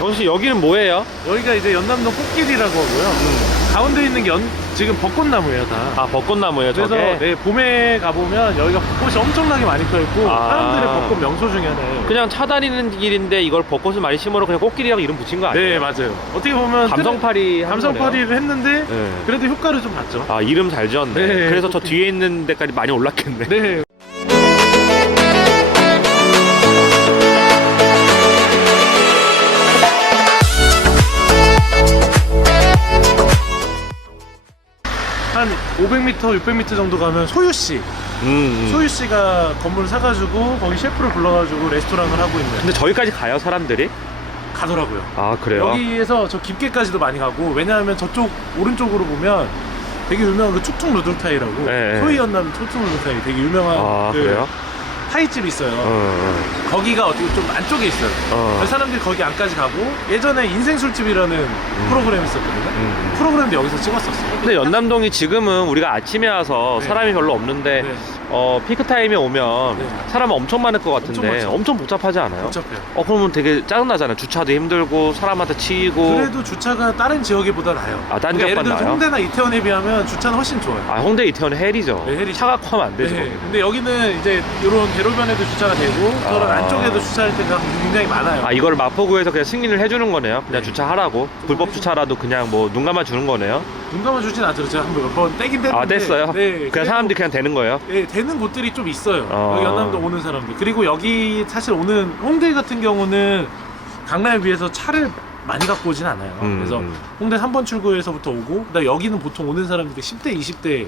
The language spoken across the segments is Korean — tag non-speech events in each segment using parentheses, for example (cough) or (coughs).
혹시 여기는 뭐예요? 여기가 이제 연남동 꽃길이라고 하고요. 가운데 있는 게 연, 지금 벚꽃나무예요, 다. 아 벚꽃나무예요 그래서 저게? 네, 봄에 가보면 여기가 벚꽃이 엄청나게 많이 펴 있고 아. 사람들의 벚꽃 명소 중에 하나예요. 그냥 차 다니는 길인데 이걸 벚꽃을 많이 심어서 그냥 꽃길이라고 이름 붙인 거 아니에요? 네, 맞아요. 어떻게 보면 감성팔이 한 감성파리를 했는데. 네. 그래도 효과를 좀 봤죠. 아 이름 잘 지었네 네, 그래서 저. 뒤에 있는 데까지 많이 올랐겠네 네. 500m, 600m 정도 가면 소유 씨, 음, 음. 소유 씨가 건물을 사가지고 거기 셰프를 불러가지고 레스토랑을 하고 있는 근데 저기까지 가요 사람들이? 가더라고요. 아 그래요? 여기에서 저 깊게까지도 많이 가고 왜냐하면 저쪽 오른쪽으로 보면 되게 유명한 그 툭툭 누들타이라고 네. 소위 연남 툭툭 누들타이 되게 유명한 아 그 그래요? 타이집이 있어요. 어, 거기가 어떻게 좀 안쪽에 있어요. 어. 그래서 사람들이 거기 안까지 가고 예전에 인생 술집이라는 프로그램 있었거든요. 음. 프로그램도 여기서 찍었었어요. 근데 연남동이 지금은 우리가 아침에 와서 네. 사람이 별로 없는데 네. 어 피크 타임에 오면 네. 사람 엄청 많을 것 같은데 엄청 엄청, 많죠. 복잡하지 않아요? 복잡해요. 어 그러면 되게 짜증나잖아요 주차도 힘들고 사람한테 치이고 그래도 주차가 다른 지역에보다 나아요. 아, 다른 그러니까 예를 지역보다 들어서 나아요? 홍대나 이태원에 비하면 주차는 훨씬 좋아요. 아 홍대 이태원은 헬이죠 네, 헬이죠. 차가 하면 안 되죠 네, 거기는. 근데 여기는 이제 이런 대로변에도 주차가 되고 저런 아. 안쪽에도 주차할 때가 굉장히 많아요. 아 이걸 마포구에서 그냥 승인을 해주는 거네요 그냥 네. 주차하라고 불법 주차라도 그냥 뭐 눈 감아 주는 거네요 눈 감아 주진 않죠. 제가 한번 몇번 떼긴 뗐는데. 아 됐어요? 네, 그냥 사람들이 그냥 되는 거예요? 예, 되는 곳들이 좀 있어요. 어. 여기 연남동 오는 사람들. 그리고 여기 사실 오는 홍대 같은 경우는 강남에 비해서 차를 많이 갖고 오진 않아요. 음, 그래서 음. 홍대 3번 출구에서부터 오고, 그다음에 여기는 보통 오는 사람들이 10대, 20대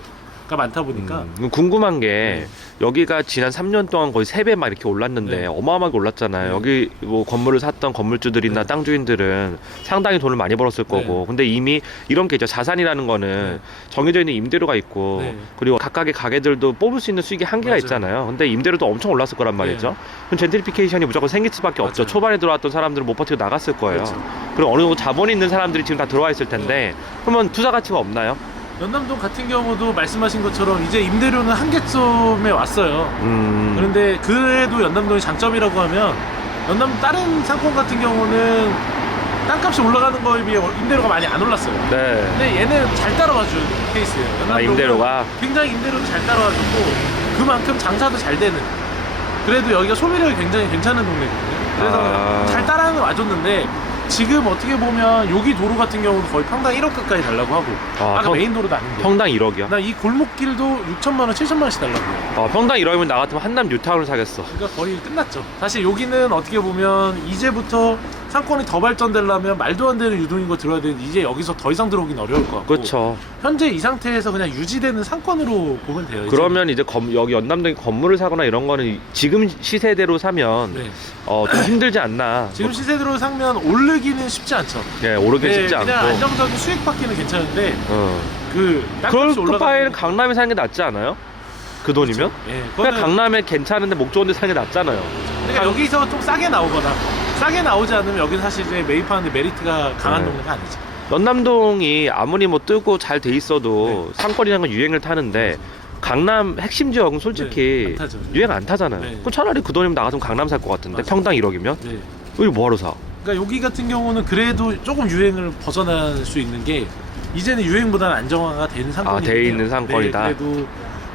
가 많다 보니까 음, 궁금한 게 네. 여기가 지난 3년 동안 거의 3배 막 이렇게 올랐는데 네. 어마어마하게 올랐잖아요. 네. 여기 뭐 건물을 샀던 건물주들이나 네. 땅 주인들은 상당히 돈을 많이 벌었을 거고. 네. 근데 이미 이런 게 있죠. 자산이라는 거는 네. 정해져 있는 임대료가 있고 네. 그리고 각각의 가게들도 뽑을 수 있는 수익이 한계가 맞아요. 있잖아요. 근데 임대료도 엄청 올랐을 거란 말이죠. 네. 그럼 젠트리피케이션이 무조건 생길 수밖에 없죠. 맞아요. 초반에 들어왔던 사람들은 못 버티고 나갔을 거예요. 그렇죠. 그리고 어느 정도 자본이 있는 사람들이 지금 다 들어와 있을 텐데 그러면 투자 가치가 없나요? 연남동 같은 경우도 말씀하신 것처럼 이제 임대료는 한계점에 왔어요. 음. 그런데 그래도 연남동의 장점이라고 하면 연남 다른 상권 같은 경우는 땅값이 올라가는 거에 비해 임대료가 많이 안 올랐어요. 네. 근데 얘는 잘 따라와준 케이스예요. 연남동은 아, 임대료가? 굉장히 임대료도 잘 따라와줬고 그만큼 장사도 잘 되는. 그래도 여기가 소비력이 굉장히 괜찮은 동네거든요. 그래서 아. 잘 따라는 와줬는데 지금 어떻게 보면 여기 도로 같은 경우도 거의 평당 1억 가까이 달라고 하고 아, 아, 까 평- 메인 도로도 아닌데 평당 1억이요? 나이 골목길도 6천만 원, 7천만 원씩 달라고 해요. 어, 평당 1억이면 나 같으면 한남 뉴타운을 사겠어. 그러니까 거의 끝났죠. 사실 여기는 어떻게 보면 이제부터 상권이 더 발전되려면 말도 안 되는 유동인거 들어야 되는데 이제 여기서 더 이상 들어오긴 어려울 것 같고 그렇죠. 현재 이 상태에서 그냥 유지되는 상권으로 보면 돼요. 이제. 그러면 이제 검- 여기 연남동에 건물을 사거나 이런 거는 지금 시세대로 사면 네. 어, 좀 힘들지 않나. 지금 시세대로 사면 오르기는 쉽지 않죠. 네, 오르긴 네, 쉽지 않고. 그냥 안정적인 수익 받기는 괜찮은데 어. 그 그럴 바에는 강남에 사는 게 낫지 않아요? 그 돈이면? 예, 그냥 그거는 강남에 괜찮은데 목 좋은 데 사는 게 낫잖아요. 그러니까 여기서 좀 싸게 나오거나 싸게 나오지 않으면 여기는 사실 이제 매입하는데 메리트가 강한 네. 동네가 아니죠. 연남동이 아무리 뭐 뜨고 잘 돼 있어도 상권이라는 건 유행을 타는데 강남 핵심 지역은 솔직히 네, 안 타죠. 유행 안 타잖아요. 네. 그 차라리 그 돈이면 나 같으면 강남 살 것 같은데 맞아요. 평당 1억이면 네. 여기 뭐하러 사? 그러니까 여기 같은 경우는 그래도 조금 유행을 벗어날 수 있는 게 이제는 유행보다는 안정화가 된 상권이 돼 있는 상권이다. 그래도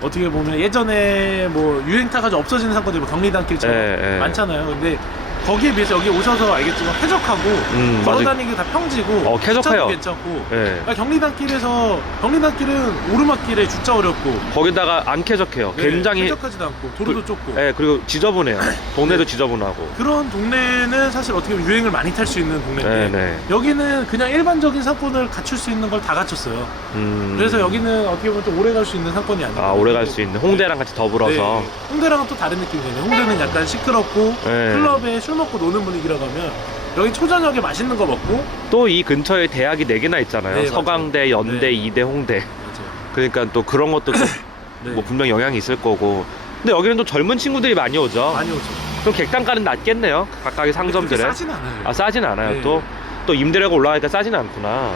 어떻게 보면 예전에 뭐 유행 타가지고 없어지는 상권들이 뭐 경리단길처럼 예, 예. 많잖아요. 근데 거기에 비해서 여기 오셔서 알겠지만 쾌적하고 음, 걸어다니기 다 평지고 어, 쾌적해요. 주차도 괜찮고 예. 그러니까 경리단길에서 경리단길은 오르막길에 주차 어렵고 거기다가 안 쾌적해요. 네, 굉장히 쾌적하지도 않고 도로도 그- 좁고 예, 그리고 지저분해요. 동네도 네. 지저분하고. 그런 동네는 사실 어떻게 보면 유행을 많이 탈 수 있는 동네인데 네, 네. 여기는 그냥 일반적인 상권을 갖출 수 있는 걸 다 갖췄어요. 음. 그래서 여기는 어떻게 보면 좀 오래 갈 수 있는 상권이 아니에요. 아, 오래 갈 수 있는 홍대랑 같이 더불어서 네. 홍대랑은 또 다른 느낌이잖아요. 홍대는 약간 시끄럽고 네. 클럽에 술 먹고 노는 분위기라고 하면 여기 초저녁에 맛있는 거 먹고 또 이 근처에 대학이 네 개나 있잖아요. 네, 서강대, 연대, 네. 이대, 홍대. 맞아요. 그러니까 또 그런 것도 좀 (coughs) 네. 뭐 분명 영향이 있을 거고. 근데 여기는 또 젊은 친구들이 많이 오죠. 많이 오죠. 그럼 객단가는 낮겠네요. 각각의 상점들에. 싸진 않아요. 아 싸진 않아요. 네. 또또 임대료가 올라가니까 싸진 않구나.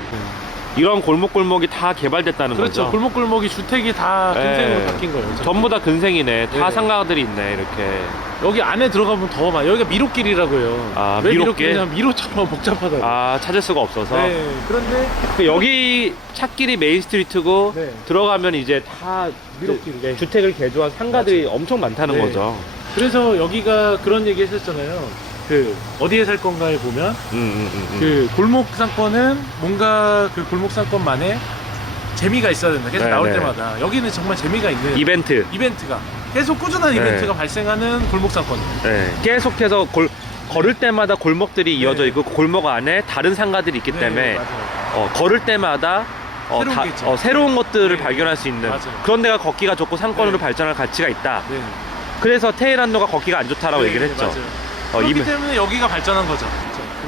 이런 골목골목이 다 개발됐다는 그렇죠. 거죠. 골목골목이 주택이 다 네. 근생으로 바뀐 거예요. 전부. 전부 다 근생이네. 다 네. 상가들이 있네. 이렇게. 여기 안에 들어가면 더 많아. 여기가 미로길이라고 해요. 아, 왜 미로길? 미로길이냐면 미로처럼 (laughs) 복잡하다고. 아 찾을 수가 없어서. 네. 그런데 그 여기 찾길이 메인 스트리트고 네. 들어가면 이제 다 미로길. 네. 주택을 개조한 상가들이 엄청 많다는 네. 거죠. 그래서 여기가 그런 얘기 했었잖아요. 그 어디에 살 건가에 보면 음, 음, 음, 음. 그 골목 상권은 뭔가 그 골목 상권만의 재미가 있어야 된다. 계속 네, 나올 네. 때마다 여기는 정말 재미가 있는 이벤트. 이벤트가 계속 꾸준한 네. 이벤트가 발생하는 골목 상권. 네. 계속해서 골, 걸을 때마다 골목들이 이어져 네. 있고 그 골목 안에 다른 상가들이 있기 네, 때문에 맞아요. 어, 걸을 때마다 어, 새로운 다- 게 있죠. 어, 새로운 것들을 네. 발견할 수 있는 맞아요. 그런 데가 걷기가 좋고 상권으로 네. 발전할 가치가 있다. 네. 그래서 테헤란로가 걷기가 안 좋다라고 네, 얘기를 네, 했죠. 맞아요. 어, 그렇기 이미- 때문에 여기가 발전한 거죠.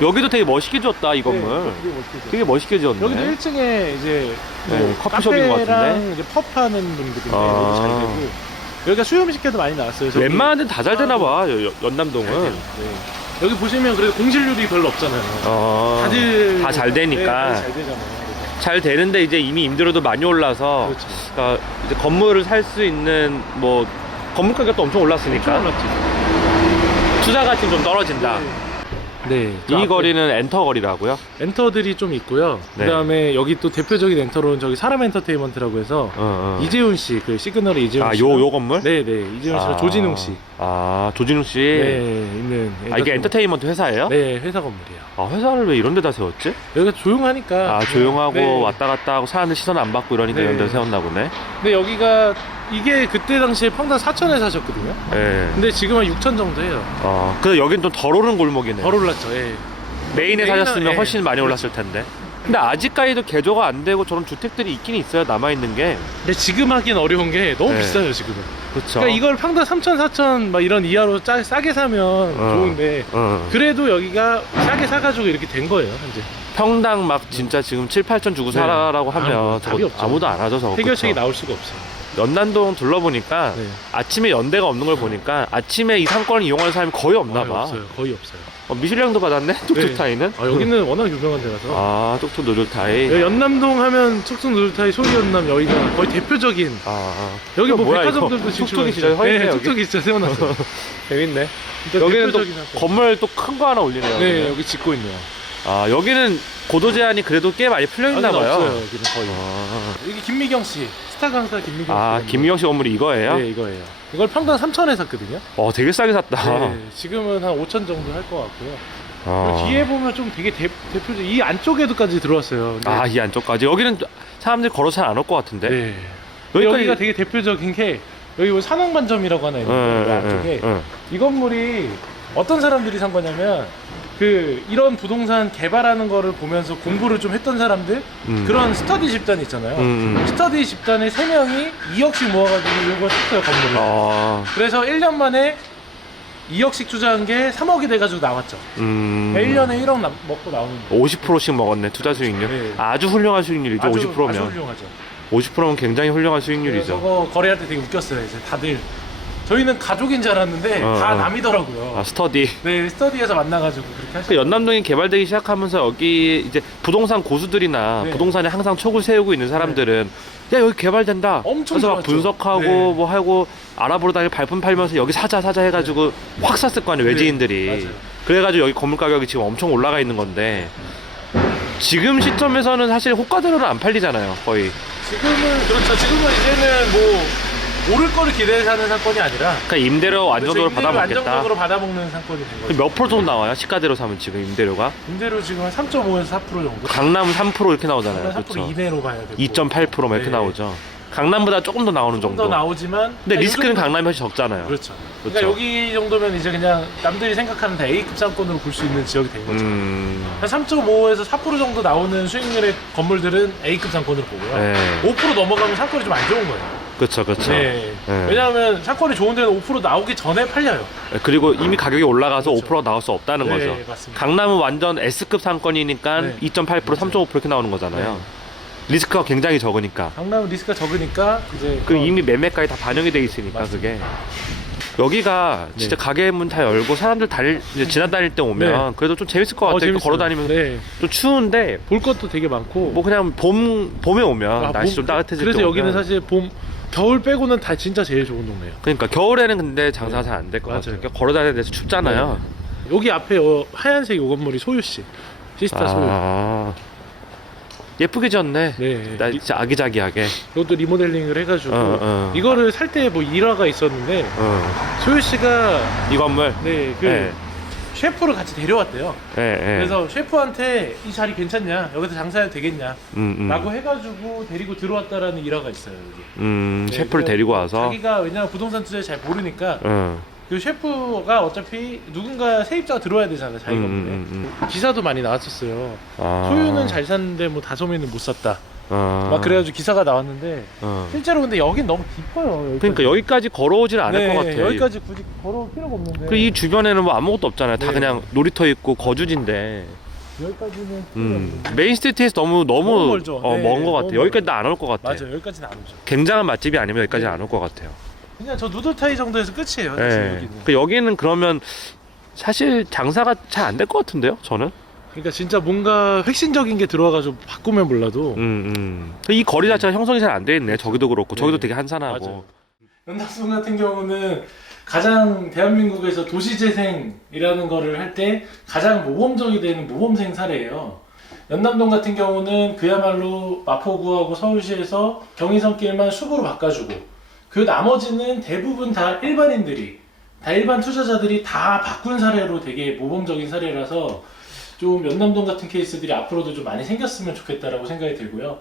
여기도 되게 멋있게 지었다 이 건물. 네, 되게 멋있게 되게 멋있게 지었네. 여기도 1층에 이제 네, 뭐 커피숍인 것 카페랑 같은데? 이제 펍 하는 분들이 아. 여기 잘 되고 여기가 수요음식회도 많이 나왔어요. 저기- 웬만한 데는 다 잘 되나 봐. 여- 여- 잘 돼요. 연남동은. 네. 여기 보시면 그래도 공실률이 별로 없잖아요. 어, 다들 다잘 되니까. 네, 다들 잘 되잖아요. 잘 되는데 이제 이미 임대료도 많이 올라서 그렇죠. 그러니까 이제 건물을 살 수 있는 뭐 건물 가격도 엄청 올랐으니까 엄청 올랐지. 투자 가치는 좀 떨어진다. 네. 이 거리는 엔터 거리라고요? 엔터들이 좀 있고요. 네. 그다음에 여기 또 대표적인 엔터로는 저기 사람 엔터테인먼트라고 해서 어, 어. 이재훈 씨, 그 시그널의 이재훈 아, 씨. 요, 요 건물? 네, 네. 이재훈 씨랑 조진웅 씨. 아, 조진웅 씨. 네, 있는 아, 이게 엔터테인먼트 회사예요? 네, 회사 건물이에요. 아, 회사를 왜 이런 데다 세웠지? 여기가 조용하니까. 아, 조용하고 네. 왔다 갔다 하고 사람들 시선 안 받고 이러니까 네. 이런 데 세웠나 보네. 근데 여기가 이게 그때 당시에 평당 4천에 사셨거든요. 예. 근데 지금은 6천 정도 해요. 어, 근데 여긴 좀 덜 오른 골목이네. 덜 올랐죠. 예. 메인에 메인은, 사셨으면 예. 훨씬 많이 올랐을 텐데. 근데 아직까지도 개조가 안 되고 저런 주택들이 있긴 있어요. 남아 있는 게. 근데 지금 하긴 어려운 게 너무 네. 비싸요, 지금은. 그렇죠. 그러니까 이걸 평당 3천, 4천 막 이런 이하로 짜, 싸게 사면 어. 좋은데 어. 그래도 여기가 싸게 사가지고 이렇게 된 거예요, 현재. 평당 막 진짜 지금 7, 8천 주고 네. 사라라고 하면 아, 저거 답이 없죠. 아무도 안 하죠, 저거. 해결책이 그쵸? 나올 수가 없어요. 연남동 둘러보니까 네. 아침에 연대가 없는 걸 보니까 아침에 이 상권을 이용하는 사람이 거의 없나 거의 봐. 없어요. 거의 없어요. 어, 미슐랭도 받았네? 뚝뚝타이는? 아, 여기는 워낙 유명한 데라서. 아, 뚝뚝 누들타이. 여기 연남동 하면 촉순 누르타이 소리 연남 여기가 거의 대표적인 아, 아. 여기 이거 뭐 뭐야, 백화점들도 이거? 툭툭이 진짜 서 있네, 여기. 툭툭이 진짜 세워놨어요. (laughs) 재밌네. 여기는 또 대표적인. 건물 또 큰 거 하나 올리네요. 네. 여기 짓고 있네요. 아, 여기는 고도 제한이 그래도 꽤 많이 풀려 있나 봐요. 없어요 여기는 거의. 아, 여기 김미경 씨 스타 강사 김미경 아 씨. 김미경 씨 건물이 이거예요? 네 이거예요. 이걸 평당 3천에 샀거든요. 어, 되게 싸게 샀다. 네, 지금은 한 5천 정도 할 것 같고요. 아. 그리고 뒤에 보면 좀 되게 대, 대표적 이 안쪽에도까지 들어왔어요. 근데 아, 이 안쪽까지. 여기는 사람들이 걸어 잘 안 올 것 같은데. 네. 여기까지- 여기가 되게 대표적인 게 여기 뭐 산악반점이라고 하나 응, 있는데 그 응, 안쪽에 응, 응. 이 건물이 어떤 사람들이 산 거냐면 그 이런 부동산 개발하는 거를 보면서 공부를 좀 했던 사람들 음. 그런 스터디 집단 있잖아요. 음, 음. 스터디 집단의 세 명이 2억씩 모아가지고 이걸 샀어요 건물을. 아, 그래서 1년 만에 2억씩 투자한 게 3억이 돼가지고 나왔죠. 음. 1년에 1억 나- 먹고 나오는 거예요. 50%씩 먹었네, 투자 수익률. 네. 아주 훌륭한 수익률이죠, 아주- 50%면. 아주 훌륭하죠. 50%면 굉장히 훌륭한 수익률이죠. 저거 거래할 때 되게 웃겼어요. 이제 다들 저희는 가족인 줄 알았는데 어, 다 어. 남이더라고요. 아, 스터디. 네, 스터디에서 만나가지고 그렇게 그 하시죠. 연남동이 개발되기 시작하면서 여기 이제 부동산 고수들이나 네. 부동산에 항상 촉을 세우고 있는 사람들은 야 여기 개발된다. 엄청 그래서 막 좋았죠. 분석하고 네. 뭐 하고 알아보러 다니고 발품 팔면서 여기 사자 사자 해가지고 확 샀을 거 아니에요 네, 외지인들이. 맞아요. 그래가지고 여기 건물 가격이 지금 엄청 올라가 있는 건데 지금 시점에서는 사실 호가대로는 안 팔리잖아요 거의. 지금은 그렇죠. 지금은 이제는 뭐 오를 거를 기대해서 하는 사건이 아니라 그러니까 임대료 안정적으로 임대료 받아먹겠다. 안정적으로 받아먹는 사건이 된 거죠. 몇 프로 정도 나와요? 시가대로 사면 지금 임대료가? 임대료 지금 한 3.5에서 4% 정도. 강남은 3% 이렇게 나오잖아요. 4% 그렇죠. 이내로 봐야 되고. 2.8%막 이렇게 네. 나오죠. 강남보다 조금 더 나오는 좀 정도. 더 나오지만 근데 한 리스크는 정도- 강남이 훨씬 적잖아요. 그렇죠. 그러니까 그렇죠. 여기 정도면 이제 그냥 남들이 생각하는 다 A급 상권으로 볼 수 있는 지역이 된 거죠. 음. 한 3.5에서 4% 정도 나오는 수익률의 건물들은 A급 상권으로 보고요. 네. 5% 넘어가면 상권이 좀 안 좋은 거예요. 그렇죠, 그렇죠. 네. 네. 왜냐하면 상권이 좋은 데는 5% 나오기 전에 팔려요. 그리고 이미 가격이 올라가서 그렇죠. 5% 나올 수 없다는 네, 거죠. 맞습니다. 강남은 완전 S급 상권이니까 네. 2.8%, 3.5% 이렇게 나오는 거잖아요. 리스크가 굉장히 적으니까. 강남은 리스크가 적으니까 이제 그리고 그런- 이미 매매가에 다 반영이 돼 있으니까 맞습니다. 그게. 여기가 네. 진짜 가게 문 다 열고 사람들 다닐 이제 지나다닐 때 오면 그래도 좀 재밌을 것 같아요. 어, 재밌어요. 걸어 다니면 네. 좀 추운데 볼 것도 되게 많고. 뭐 그냥 봄 봄에 오면 아, 날씨 봄- 좀 따뜻해질 그래서 때 여기는 오면 사실 봄, 겨울 빼고는 다 진짜 제일 좋은 동네예요. 그러니까 겨울에는 근데 장사가 잘안 될 것 맞아요. 같아요. 그러니까 걸어 다니는 데서 춥잖아요. 여기 앞에 어, 하얀색 요 건물이 소유씨. 시스타 소유. 아, 예쁘게 지었네. 네. 나 이, 진짜 아기자기하게. 이것도 리모델링을 해가지고 어, 어. 이거를 살 때 뭐 일화가 있었는데 어. 소유 씨가 이 건물. 네 그 네. 셰프를 같이 데려왔대요. 예, 예. 그래서 셰프한테 이 자리 괜찮냐 여기서 장사해도 되겠냐 음, 음. 라고 해가지고 데리고 들어왔다라는 일화가 있어요 여기. 음, 네, 셰프를 그래서 데리고 와서. 자기가 왜냐면 부동산 투자 잘 모르니까 어. 그 셰프가 어차피 누군가 세입자가 들어와야 되잖아요 자기 음, 건물에 음, 음. 기사도 많이 나왔었어요 아. 소유는 잘 샀는데 뭐 다솜이는 못 샀다 어. 막 그래가지고 기사가 나왔는데 어. 실제로 근데 여긴 너무 깊어요 여기까지. 그러니까 여기까지 걸어오진 않을 네, 것 같아요. 여기까지 굳이 걸어올 필요가 없는데 그리고 이 주변에는 뭐 아무것도 없잖아요. 다 네. 그냥 놀이터 있고 거주지인데. 여기까지는 음. 메인 스트리트에서 너무 너무, 너무 멀죠. 어, 네, 먼것 너무 같아요. 여기까지 안 올 것 같아요. 맞아 요 여기까지는 안 오죠 굉장한 맛집이 아니면 여기까지 네. 안올 것 같아요. 그냥 저 누들타이 정도에서 끝이에요 사실 예. 여기는 그 여기는 그러면 사실 장사가 잘 안 될 것 같은데요, 저는? 그러니까 진짜 뭔가 획신적인 게 들어와가지고 바꾸면 몰라도 음, 음. 이 거리 자체가 형성이 잘 안 돼 있네. 저기도 그렇고, 네. 저기도 되게 한산하고. 맞아요. 연남동 같은 경우는 가장 대한민국에서 도시재생이라는 거를 할 때 가장 모범적이 되는 모범생 사례예요. 연남동 같은 경우는 그야말로 마포구하고 서울시에서 경의선길만 숲으로 바꿔주고 그 나머지는 대부분 다 일반인들이 다 일반 투자자들이 다 바꾼 사례로 되게 모범적인 사례라서 좀 연남동 같은 케이스들이 앞으로도 좀 많이 생겼으면 좋겠다라고 생각이 들고요.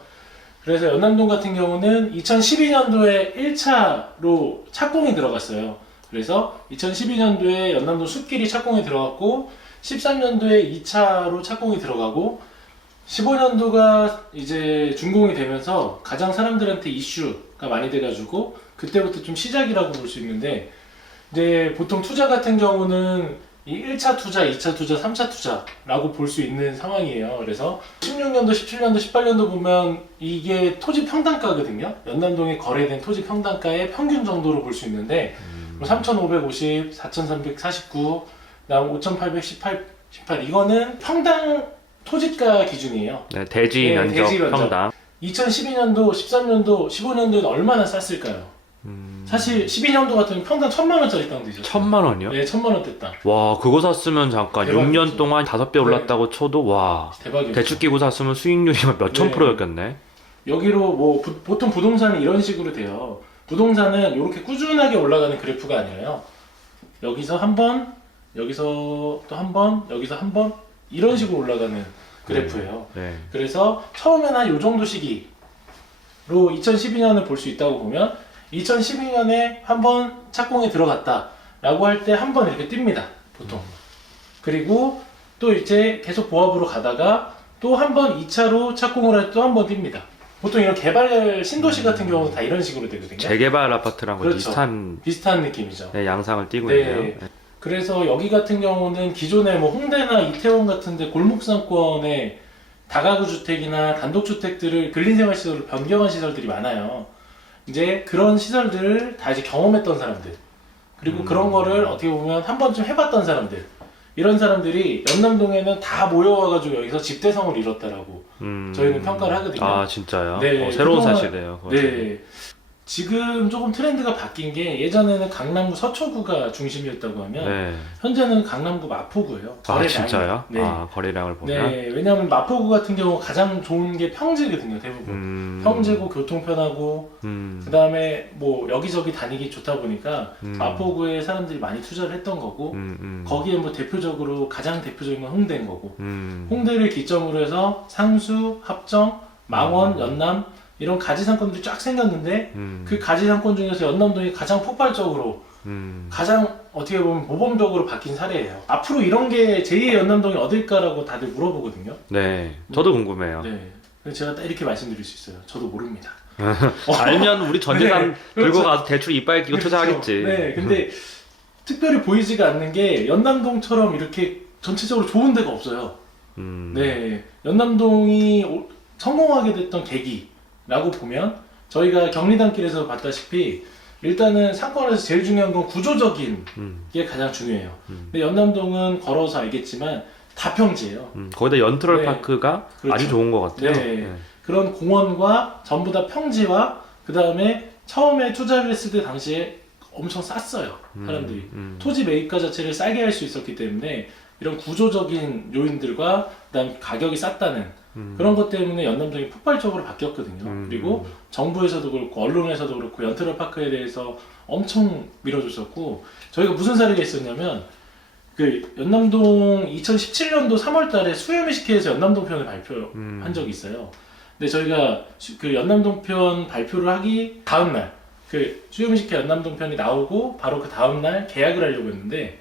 그래서 연남동 같은 경우는 2012년도에 1차로 착공이 들어갔어요. 그래서 2012년도에 연남동 숲길이 착공이 들어갔고 13년도에 2차로 착공이 들어가고 15년도가 이제 준공이 되면서 가장 사람들한테 이슈가 많이 돼가지고 그때부터 좀 시작이라고 볼 수 있는데 이제 보통 투자 같은 경우는 이 1차 투자, 2차 투자, 3차 투자라고 볼 수 있는 상황이에요. 그래서 16년도, 17년도, 18년도 보면 이게 토지 평당가거든요. 연남동에 거래된 토지 평당가의 평균 정도로 볼 수 있는데 뭐 3,550, 4,349, 그다음 5,818, 18 이거는 평당 토지가 기준이에요. 네, 대지 네, 면적 대지 면적. 평당. 2012년도, 13년도, 15년도에는 얼마나 쌌을까요? 음, 사실 12년도 같으면 평당 천만 원짜리 땅도 있었어요. 천만 원이요? 네, 천만 원대 땅. 와, 그거 샀으면 잠깐 대박이지. 6년 동안 다섯 배 네. 올랐다고 쳐도 와. 대박이죠. 대출 끼고 샀으면 수익률이 몇천 네. 프로였겠네. 여기로 뭐 부- 보통 부동산은 이런 식으로 돼요. 부동산은 이렇게 꾸준하게 올라가는 그래프가 아니라요. 여기서 한 번, 여기서 또 한 번, 여기서 한 번 이런 식으로 올라가는 그래프예요. 네. 그래서 처음에는 한요 정도 시기로 2012년을 볼 수 있다고 보면 2012년에 한번 착공에 들어갔다 라고 할 때 한 번 이렇게 뜹니다. 보통. 그리고 또 이제 계속 보합으로 가다가 또 한 번 2차로 착공을 할 때 또 한번 뜹니다. 보통 이런 개발 신도시 같은 경우는 다 이런 식으로 되거든요. 재개발 아파트랑 그렇죠. 비슷한 비슷한 느낌이죠. 네, 양상을 띠고 네. 있네요. 네. 그래서 여기 같은 경우는 기존에 뭐 홍대나 이태원 같은데 골목상권에 다가구 주택이나 단독 주택들을 근린생활 시설로 변경한 시설들이 많아요. 이제 그런 시설들을 다 이제 경험했던 사람들 그리고 음. 그런 거를 어떻게 보면 한 번쯤 해봤던 사람들 이런 사람들이 연남동에는 다 모여와가지고 여기서 집대성을 이뤘다라고 음. 저희는 평가를 하거든요. 아, 진짜요? 네, 어, 새로운 그동안- 사실이에요. 그것은. 네. 지금 조금 트렌드가 바뀐 게 예전에는 강남구 서초구가 중심이었다고 하면 네. 현재는 강남구 마포구예요. 아, 거래량이. 진짜요? 네. 아, 거래량을 보면. 네, 왜냐하면 마포구 같은 경우 가장 좋은 게 평지거든요, 대부분. 음. 평지고 교통 편하고 음. 그 다음에 뭐 여기저기 다니기 좋다 보니까 음. 마포구에 사람들이 많이 투자를 했던 거고 음, 음. 거기에 뭐 대표적으로 가장 대표적인 건 홍대인 거고 음. 홍대를 기점으로 해서 상수, 합정, 망원, 음. 연남 이런 가지 상권들이 쫙 생겼는데 음. 그 가지 상권 중에서 연남동이 가장 폭발적으로 음. 가장 어떻게 보면 모범적으로 바뀐 사례예요. 앞으로 이런 게 제2의 연남동이 어딜까라고 다들 물어보거든요. 네. 저도 궁금해요. 네. 그래서 제가 딱 이렇게 말씀드릴 수 있어요. 저도 모릅니다. (laughs) 알면 우리 전 재산 (laughs) 네, 들고 그렇죠. 가서 대출 이빨 끼고 그렇죠. 투자하겠지. 네. 근데 특별히 보이지가 않는 게 연남동처럼 이렇게 전체적으로 좋은 데가 없어요. 음. 네. 연남동이 오- 성공하게 됐던 계기 라고 보면 저희가 경리단길에서 봤다시피 일단은 상권에서 제일 중요한 건 구조적인 음, 게 가장 중요해요. 음. 근데 연남동은 걸어서 알겠지만 다 평지예요. 음, 거기다 연트럴 네. 파크가 그렇죠. 아주 좋은 것 같아요. 네. 그런 공원과 전부 다 평지와 그 다음에 처음에 투자를 했을 때 당시에 엄청 쌌어요 사람들이 음, 음. 토지 매입가 자체를 싸게 할 수 있었기 때문에 이런 구조적인 요인들과 그다음 가격이 쌌다는 음. 그런 것 때문에 연남동이 폭발적으로 바뀌었거든요. 음. 그리고 정부에서도 그렇고 언론에서도 그렇고 연트럴 파크에 대해서 엄청 밀어줬었고 저희가 무슨 사례가 있었냐면 그 연남동 2017년도 3월달에 수요미식회에서 연남동 편을 발표한 음. 적이 있어요. 근데 저희가 수- 그 연남동 편 발표를 하기 다음 날, 그 수요미식회 연남동 편이 나오고 바로 그 다음 날 계약을 하려고 했는데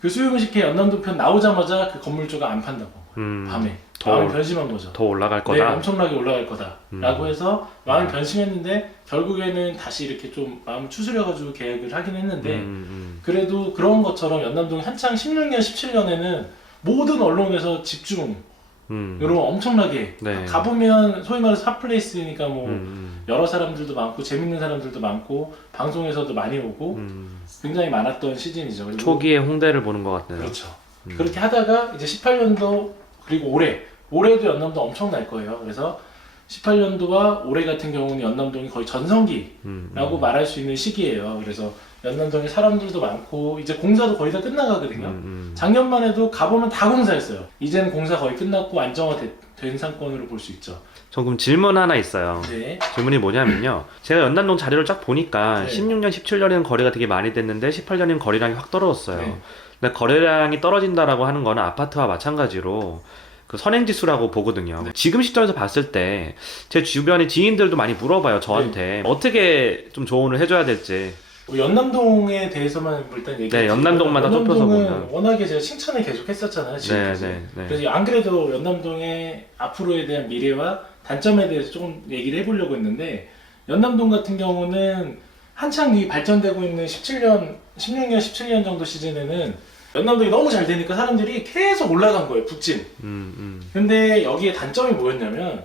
그 수요미식회 연남동 편 나오자마자 그 건물주가 안 판다고 음, 밤에 더, 마음이 변심한 거죠. 더 올라갈 네, 거다. 엄청나게 올라갈 거다라고 음. 해서 마음이 변심했는데 결국에는 다시 이렇게 좀 마음 추스려가지고 계약을 하긴 했는데 음, 그래도 그런 것처럼 연남동이 한창 16년, 17년에는 모든 언론에서 집중 음, 음. 이런 엄청나게 네. 가보면 소위 말해서 핫플레이스니까 뭐 음, 여러 사람들도 많고 재밌는 사람들도 많고 방송에서도 많이 오고 음. 굉장히 많았던 시즌이죠. 초기에 홍대를 보는 것 같네요. 그렇죠. 음. 그렇게 하다가 이제 18년도 그리고 올해 올해도 연남동 엄청 날 거예요. 그래서 18년도와 올해 같은 경우는 연남동이 거의 전성기라고 음, 음. 말할 수 있는 시기예요. 그래서 연남동에 사람들도 많고 이제 공사도 거의 다 끝나가거든요. 음, 음. 작년만 해도 가보면 다 공사했어요. 이제는 공사 거의 끝났고 안정화된 상권으로 볼 수 있죠. 저 그럼 질문 하나 있어요. 네. 질문이 뭐냐면요. 제가 연남동 자료를 쫙 보니까 네. 16년, 17년에는 거래가 되게 많이 됐는데 18년에는 거래량이 확 떨어졌어요. 네. 근데 거래량이 떨어진다라고 하는 거는 아파트와 마찬가지로 그 선행지수라고 보거든요. 지금 시점에서 봤을 때 제 주변의 지인들도 많이 물어봐요 저한테 어떻게 좀 조언을 해줘야 될지. 뭐 연남동에 대해서만 일단 얘기해 네, 연남동마다 좁혀서 보면. 워낙에 제가 칭찬을 계속 했었잖아요. 네, 지금까지. 네, 네. 그래서 안 그래도 연남동의 앞으로에 대한 미래와 단점에 대해서 조금 얘기를 해보려고 했는데 연남동 같은 경우는 한창 이 발전되고 있는 17년, 16년, 17년 정도 시즌에는 연남동이 너무 잘 되니까 사람들이 계속 올라간 거예요, 북진. 음, 음. 근데 여기에 단점이 뭐였냐면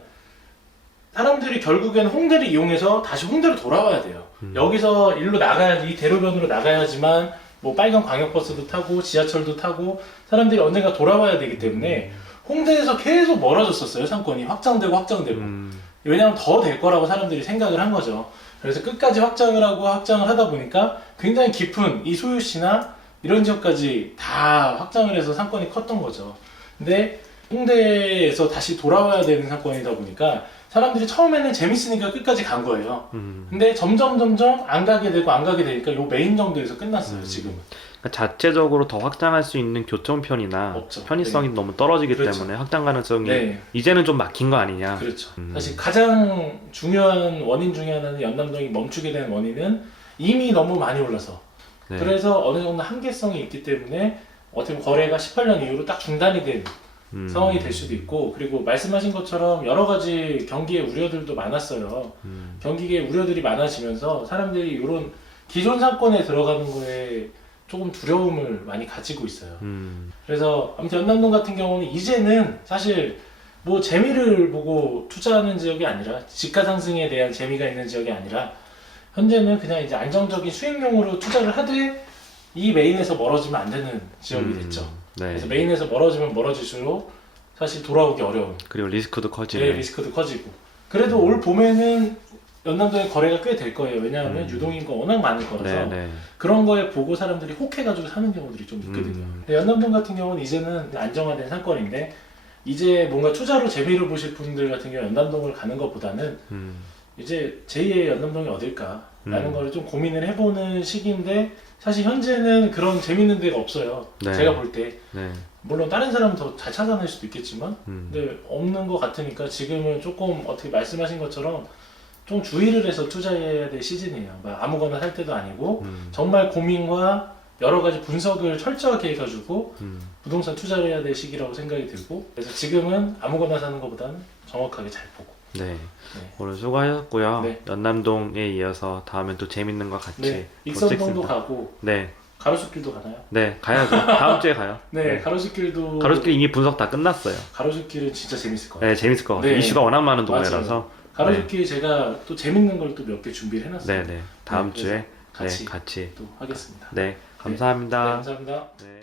사람들이 결국엔 홍대를 이용해서 다시 홍대로 돌아와야 돼요. 음. 여기서 일로 나가야지 이 대로변으로 나가야지만 뭐 빨간 광역버스도 타고 지하철도 타고 사람들이 언젠가 돌아와야 되기 때문에 홍대에서 계속 멀어졌었어요 상권이 확장되고 확장되고 음, 왜냐하면 더 될 거라고 사람들이 생각을 한 거죠. 그래서 끝까지 확장을 하고 확장을 하다 보니까 굉장히 깊은 이 소유시나 이런 지역까지 다 확장을 해서 상권이 컸던 거죠. 근데 홍대에서 다시 돌아와야 되는 상권이다 보니까 사람들이 처음에는 재밌으니까 끝까지 간 거예요. 음. 근데 점점 점점 안 가게 되고 안 가게 되니까 요 메인 정도에서 끝났어요 음. 지금. 그러니까 자체적으로 더 확장할 수 있는 교통편이나 없죠. 편의성이 너무 떨어지기 그렇죠. 때문에 확장 가능성이 네, 이제는 좀 막힌 거 아니냐. 그렇죠. 음. 사실 가장 중요한 원인 중에 하나는 연남동이 멈추게 된 원인은 이미 너무 많이 올라서 네. 그래서 어느 정도 한계성이 있기 때문에 어떻게 보면 거래가 18년 이후로 딱 중단이 된 음. 상황이 될 수도 있고 그리고 말씀하신 것처럼 여러 가지 경기의 우려들도 많았어요. 음. 경기의 우려들이 많아지면서 사람들이 이런 기존 사건에 들어가는 거에 조금 두려움을 많이 가지고 있어요. 음. 그래서 아무튼 연남동 같은 경우는 이제는 사실 뭐 재미를 보고 투자하는 지역이 아니라 집가 상승에 대한 재미가 있는 지역이 아니라 현재는 그냥 이제 안정적인 수익용으로 투자를 하되 이 메인에서 멀어지면 안 되는 지역이 음. 됐죠. 네. 그래서 메인에서 멀어지면 멀어질수록 사실 돌아오기 어려운 그리고 리스크도 제 커지네. 리스크도 커지고 그래도 올 봄에는 연남동에 거래가 꽤 될 거예요. 왜냐하면 음. 유동인구가 워낙 많을 거라서 네, 네. 그런 거에 보고 사람들이 혹해가지고 사는 경우들이 좀 있거든요. 음. 근데 연남동 같은 경우는 이제는 안정화된 상권인데 이제 뭔가 투자로 재미를 보실 분들 같은 경우 연남동을 가는 것보다는 음. 이제 제2의 연남동이 어딜까라는 음. 걸좀 고민을 해보는 시기인데 사실 현재는 그런 재밌는 데가 없어요. 네. 제가 볼 때 네. 물론 다른 사람은 더 잘 찾아낼 수도 있겠지만 음. 근데 없는 것 같으니까 지금은 조금 어떻게 말씀하신 것처럼 좀 주의를 해서 투자해야 될 시즌이에요. 막 아무거나 살 때도 아니고 음. 정말 고민과 여러 가지 분석을 철저하게 해가지고 음. 부동산 투자를 해야 될 시기라고 생각이 들고 그래서 지금은 아무거나 사는 것보다는 정확하게 잘 보고 네. 오늘 수고하셨고요. 네. 연남동에 이어서 다음엔 또 재밌는 거 같이 네볼 익선동도. 가고 네. 가로수길도 가나요? 네, 가야죠. 다음 주에 가요. 네, 네. 가로수길도 가로수길 이미 분석 다 끝났어요. 가로수길은 진짜 재밌을 것 같아요. 네, 재밌을 것 같아요. 네. 이슈가 워낙 많은. 동네라서. 가로수길 제가 또 재밌는 걸 또 몇 개 준비를 해놨어요. 네, 네. 다음 네, 주에 같이, 네, 같이 또 하겠습니다. 네 네, 감사합니다. 감사합니다. 네.